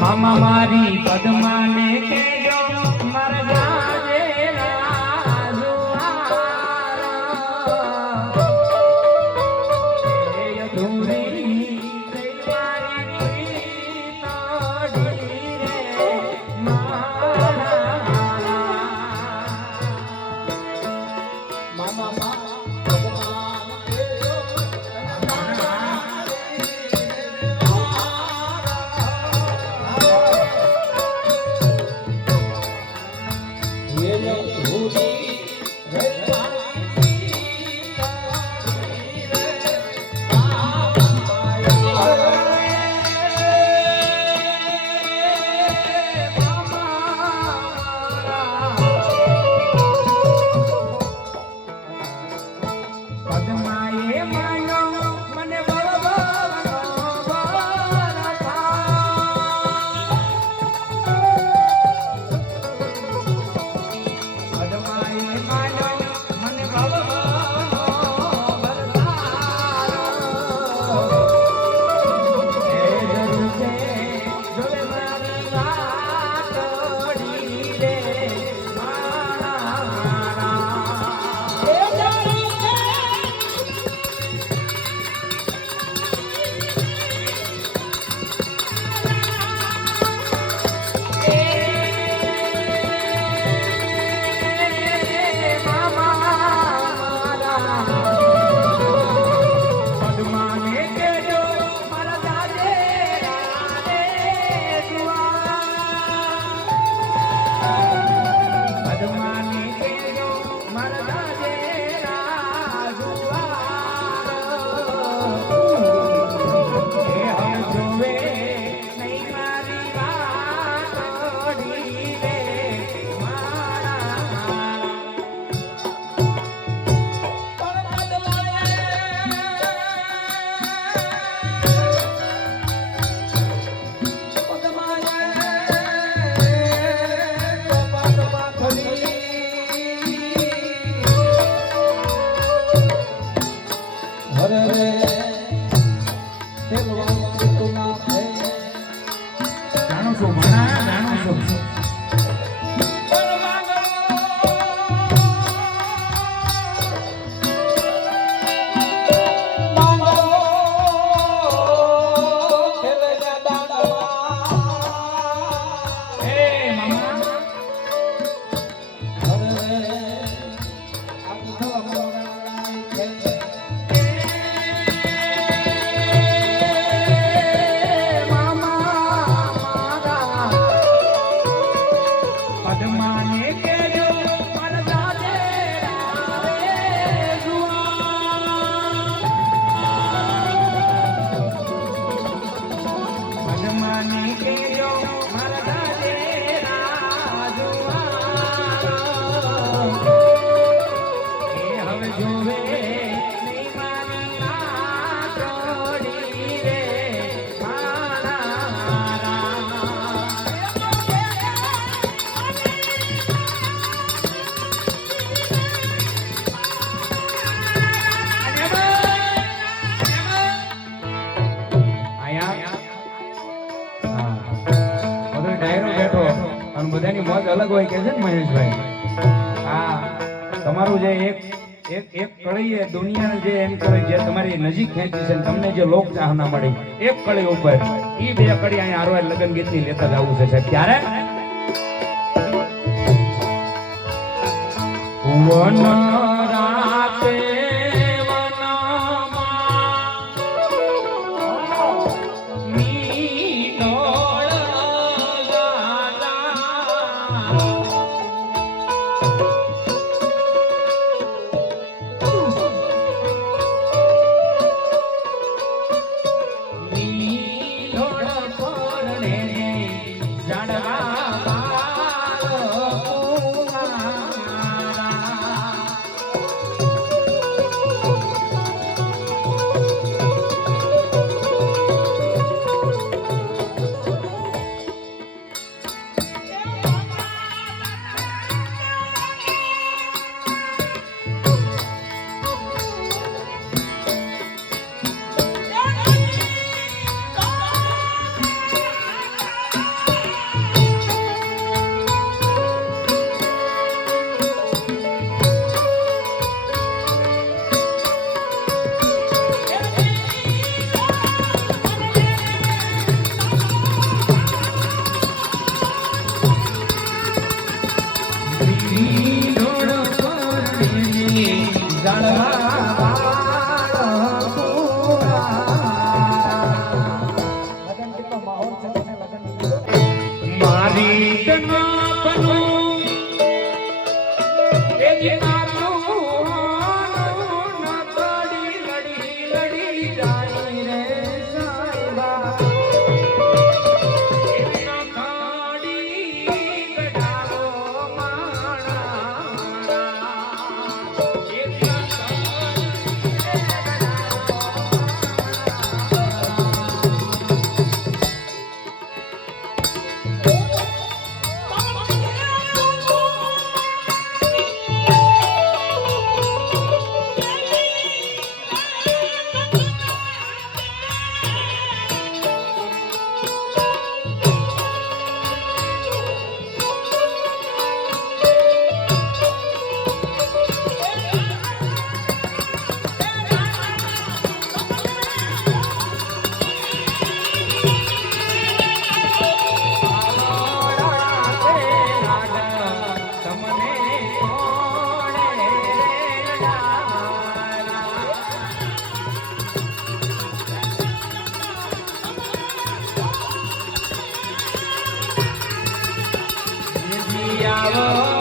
મામા મારી પદ્માને કેજો મર જાજે રાજુઆરા એ અધૂરી મારી તોડી રે મામા બધાની મોજ અલગ હોય કે છે ને મહેશભાઈ. હા, તમારું જે એક કળી એ દુનિયાને જે એમ કરે જે તમારી નજીક ખેંચી છે તમને જે લોક ચાહના મળી એક કળી ઉપર ઈ બે કળી અહીંયા હારવાર લગ્ન ગીતની લેતા જવું છે સાહેબ. ક્યારે વન રાતે માહોલ છે તમે લગ્ન લીધો મારી જનાબનું એ જીનાતું નકડી લડી લડી જાય રે સાહેબા એ નકડી ગડાવો માણા એ આવો